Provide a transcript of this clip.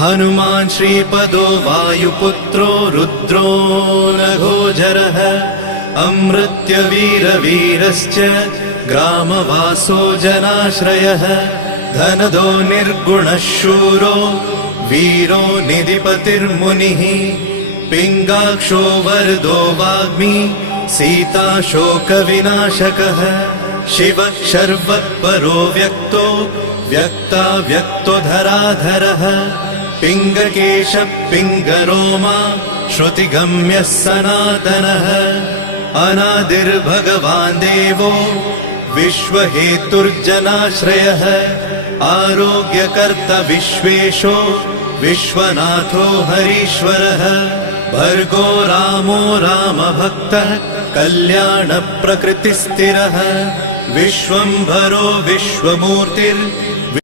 हनुमान् श्रीपदो वायुपुत्रो रुद्रो नघोजरः अमृत्यवीरवीरश्च ग्रामवासो जनाश्रयः धनदो निर्गुणः शूरो वीरो निधिपतिर्मुनिः पिङ्गाक्षो वरदो वाग्मी सीताशोकविनाशकः शिवः शर्वत्परो व्यक्तो व्यक्तो धराधरः पिङ्गकेशः पिङ्गरोमा श्रुतिगम्यः सनातनः अनादिर्भगवान् देवो विश्वहेतुर्जनाश्रयः आरोग्यकर्ता विश्वेशो विश्वनाथो हरीश्वरः भर्गो रामो रामभक्तः कल्याणप्रकृतिस्थिरः विश्वम्भरो विश्वमूर्तिर्विश्वरूपो